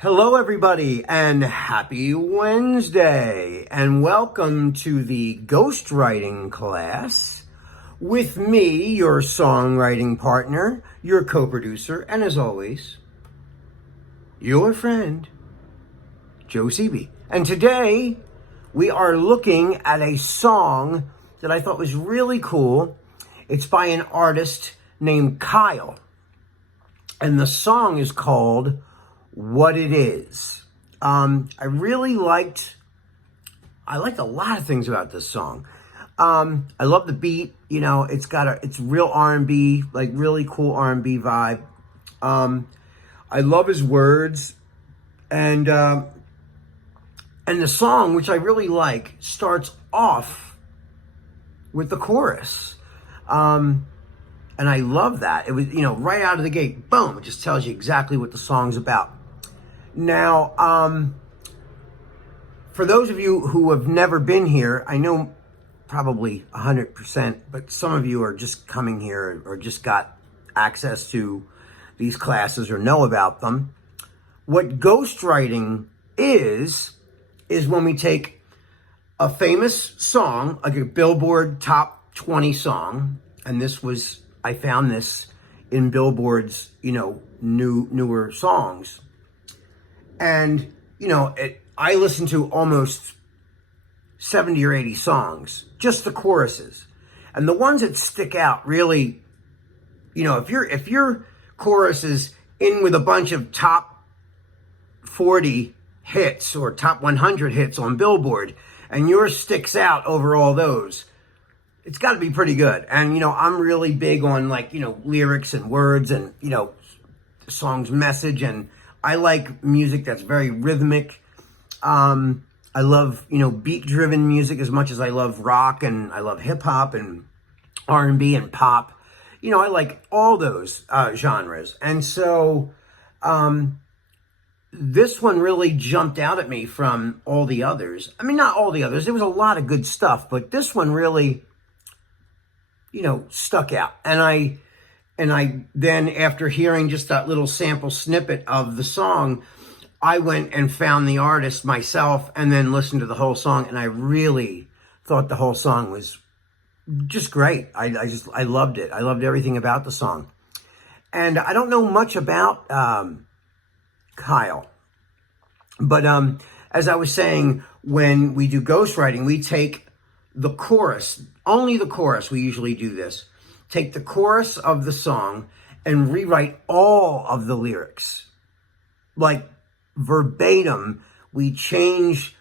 Hello, everybody, and happy Wednesday, and welcome to the ghostwriting class with me, your songwriting partner, your co-producer, and as always, your friend, Joe Seeby. And today, we are looking at a song that I thought was really cool. It's by an artist named Kyle, and the song is called What It Is. I liked a lot of things about this song. I love the beat. You know, it's real R&B, like really cool R&B vibe. I love his words, and the song, which I really like, starts off with the chorus. And I love that. It was, right out of the gate, boom, it just tells you exactly what the song's about. Now, for those of you who have never been here, I know probably 100%, but some of you are just coming here or just got access to these classes or know about them. What ghostwriting is when we take a famous song, like a Billboard Top 20 song, and I found this in Billboard's, newer songs. And, I listen to almost 70 or 80 songs, just the choruses. And the ones that stick out really, if your chorus is in with a bunch of top 40 hits or top 100 hits on Billboard, and yours sticks out over all those, it's got to be pretty good. And, I'm really big on lyrics and words and, the song's message. And I like music that's very rhythmic. I love, beat-driven music as much as I love rock, and I love hip-hop and R&B and pop. I like all those genres. And so this one really jumped out at me from all the others. I mean, not all the others. There was a lot of good stuff, but this one really, stuck out. And I then, after hearing just that little sample snippet of the song, I went and found the artist myself and then listened to the whole song. And I really thought the whole song was just great. I loved it. I loved everything about the song. And I don't know much about Kyle. But as I was saying, when we do ghostwriting, we take the chorus, only the chorus. We usually do this. Take the chorus of the song and rewrite all of the lyrics. Like verbatim, we change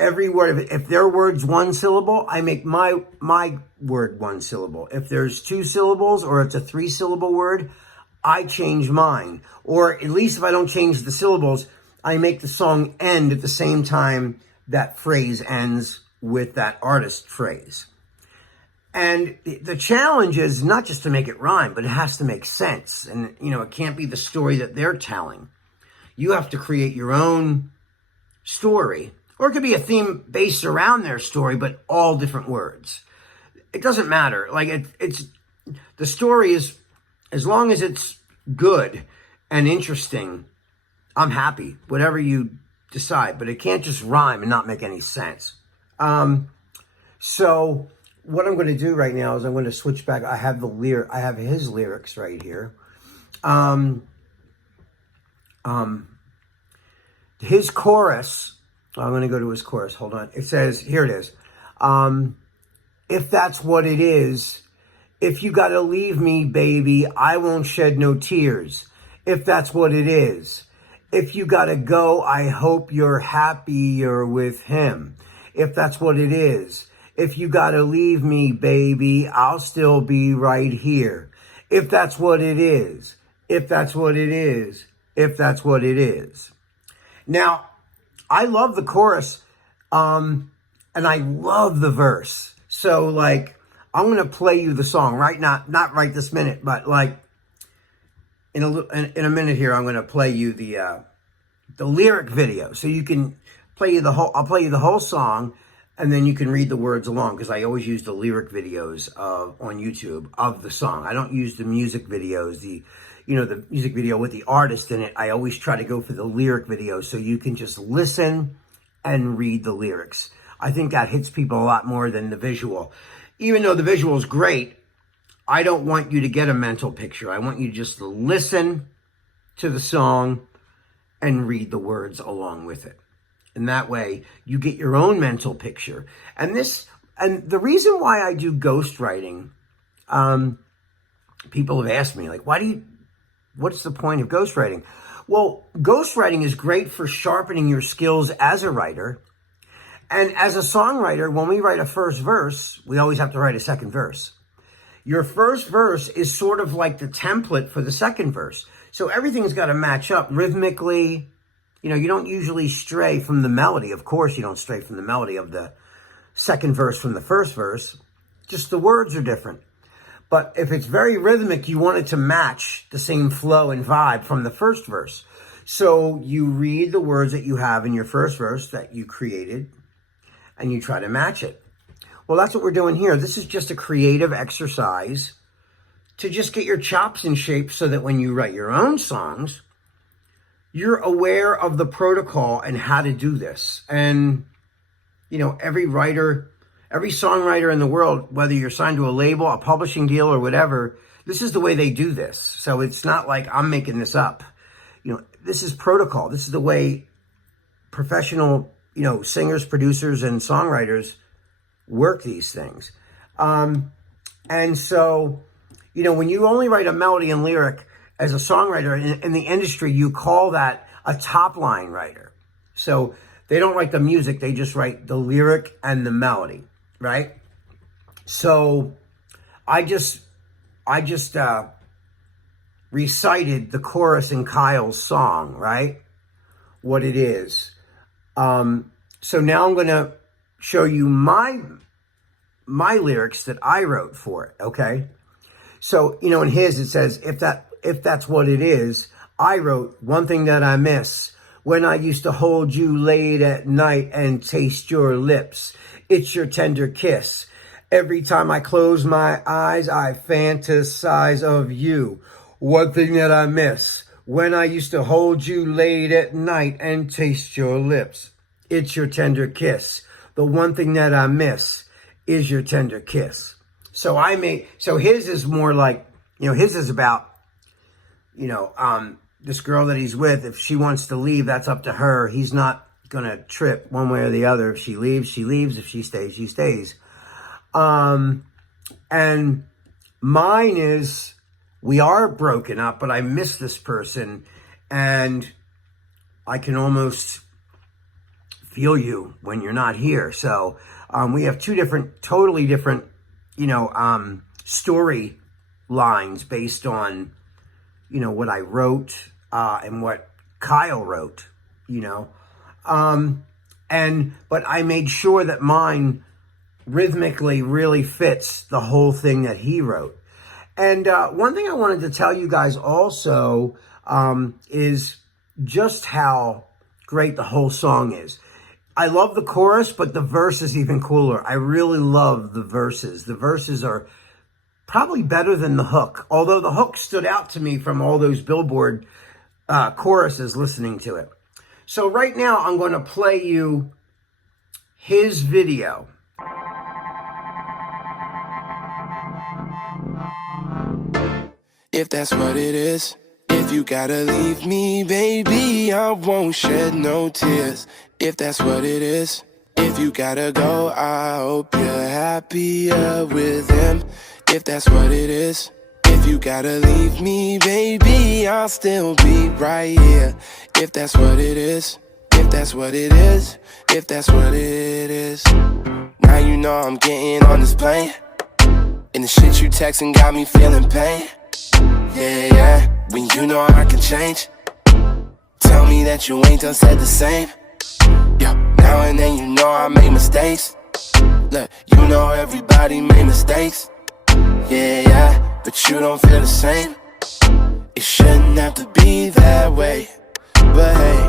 every word. If their word's one syllable, I make my word one syllable. If there's two syllables or it's a 3-syllable word, I change mine. Or at least if I don't change the syllables, I make the song end at the same time that phrase ends with that artist phrase. And the challenge is not just to make it rhyme, but it has to make sense. And, it can't be the story that they're telling. You have to create your own story. Or it could be a theme based around their story, but all different words. It doesn't matter. Like, it's the story is, as long as it's good and interesting, I'm happy. Whatever you decide. But it can't just rhyme and not make any sense. So what I'm going to do right now is I'm going to switch back. I have his lyrics right here. His chorus, I'm going to go to his chorus. Hold on. It says, here it is. If that's what it is, if you got to leave me, baby, I won't shed no tears. If that's what it is. If you got to go, I hope you're happier with him. If that's what it is. If you got to leave me, baby, I'll still be right here. If that's what it is. If that's what it is. If that's what it is. Now, I love the chorus, and I love the verse. So, I'm going to play you the song right now, not right this minute, but in a minute here, I'm going to play you the lyric video, so you can I'll play you the whole song, and then you can read the words along, because I always use the lyric videos on YouTube of the song. I don't use the music videos, the music video with the artist in it, I always try to go for the lyric video so you can just listen and read the lyrics. I think that hits people a lot more than the visual. Even though the visual is great, I don't want you to get a mental picture. I want you just to listen to the song and read the words along with it. And that way you get your own mental picture. And the reason why I do ghostwriting, people have asked me, like, what's the point of ghostwriting? Well, ghostwriting is great for sharpening your skills as a writer. And as a songwriter, when we write a first verse, we always have to write a second verse. Your first verse is sort of like the template for the second verse. So everything's got to match up rhythmically. You don't usually stray from the melody. Of course, you don't stray from the melody of the second verse from the first verse. Just the words are different. But if it's very rhythmic, you want it to match the same flow and vibe from the first verse. So you read the words that you have in your first verse that you created, and you try to match it. Well, that's what we're doing here. This is just a creative exercise to just get your chops in shape so that when you write your own songs, you're aware of the protocol and how to do this. And, every songwriter in the world, whether you're signed to a label, a publishing deal, or whatever, this is the way they do this. So it's not like I'm making this up. This is protocol. This is the way professional singers, producers, and songwriters work these things. And so, when you only write a melody and lyric as a songwriter in the industry, you call that a top line writer. So they don't write the music, they just write the lyric and the melody, right? So I just recited the chorus in Kyle's song, right? What it is. So now I'm going to show you my lyrics that I wrote for it, okay? So, in his, it says, if that's what it is, I wrote one thing that I miss when I used to hold you late at night and taste your lips. It's your tender kiss. Every time I close my eyes, I fantasize of you. One thing that I miss when I used to hold you late at night and taste your lips. It's your tender kiss. The one thing that I miss is your tender kiss. So his is more like, his is about, this girl that he's with. If she wants to leave, that's up to her. He's not going to trip one way or the other. If she leaves, she leaves. If she stays, she stays. And mine is, we are broken up, but I miss this person and I can almost feel you when you're not here. So we have two totally different, story lines based on, what I wrote and what Kyle wrote, but I made sure that mine rhythmically really fits the whole thing that he wrote. And one thing I wanted to tell you guys also is just how great the whole song is. I love the chorus, but the verse is even cooler. I really love the verses. The verses are probably better than the hook, although the hook stood out to me from all those Billboard choruses listening to it. So right now, I'm going to play you his video. If that's what it is, if you gotta leave me, baby, I won't shed no tears. If that's what it is, if you gotta go, I hope you're happier with him. If that's what it is, if you gotta leave me, baby, I'll still be right here. If that's what it is, if that's what it is, if that's what it is. Now you know I'm getting on this plane, and the shit you texting got me feeling pain. Yeah, yeah, when you know I can change. Tell me that you ain't done said the same. Yeah, now and then you know I make mistakes. Look, you know everybody made mistakes. Yeah, yeah, but you don't feel the same. It shouldn't have to be that way. But hey,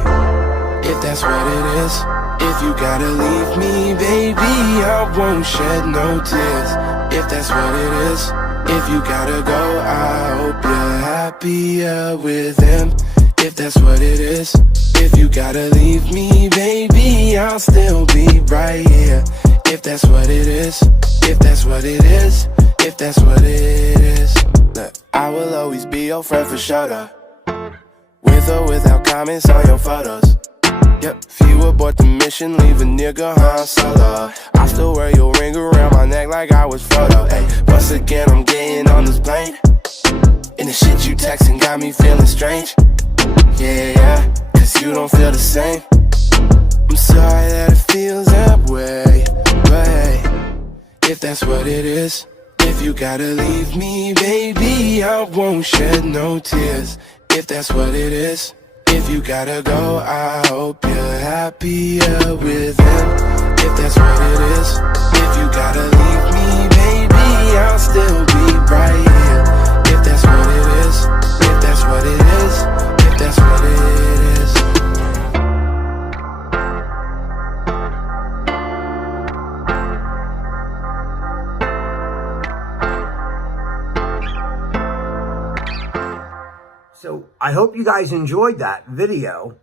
if that's what it is, if you gotta leave me, baby, I won't shed no tears. If that's what it is, If you gotta go, I hope you're happier with him. If that's what it is. If you gotta leave me, baby, I'll still be right here. If that's what it is. If that's what it is. If that's what it is. Look, I will always be your friend for sure, though. With or without comments on your photos. Yep, if you abort the mission, leave a nigga Han Solo. I still wear your ring around my neck like I was Frodo. Ay, once again, I'm getting on this plane. And the shit you texting got me feeling strange. Yeah, cause you don't feel the same. I'm sorry that it feels that way. But hey, if that's what it is. If you gotta leave me, baby, I won't shed no tears. If that's what it is. If you gotta go, I hope you're happier with him. If that's what it is. If you gotta leave me, baby, I'll still be right here. If that's what it is. If that's what it is. If that's what it is. So I hope you guys enjoyed that video.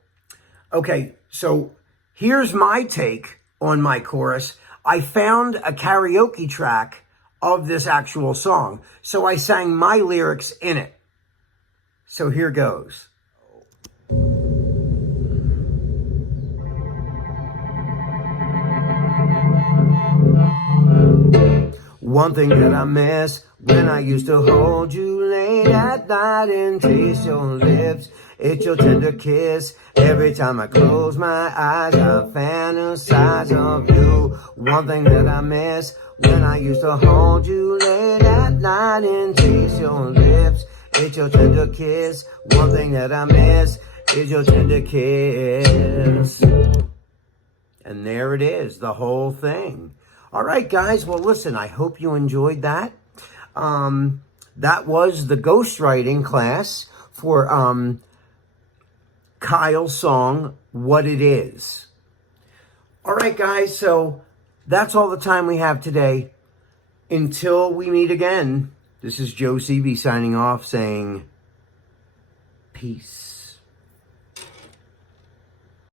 Okay, so here's my take on my chorus. I found a karaoke track of this actual song, so I sang my lyrics in it. So here goes. One thing that I miss when I used to hold you late at night and taste your lips. It's your tender kiss. Every time I close my eyes, I fantasize of you. One thing that I miss when I used to hold you late at night and taste your lips. It's your tender kiss. One thing that I miss is your tender kiss. And there it is, the whole thing. All right, guys. Well, listen, I hope you enjoyed that. That was the ghostwriting class for Kyle's song, What It Is. All right, guys. So that's all the time we have today. Until we meet again, this is Joe Seavey signing off saying peace.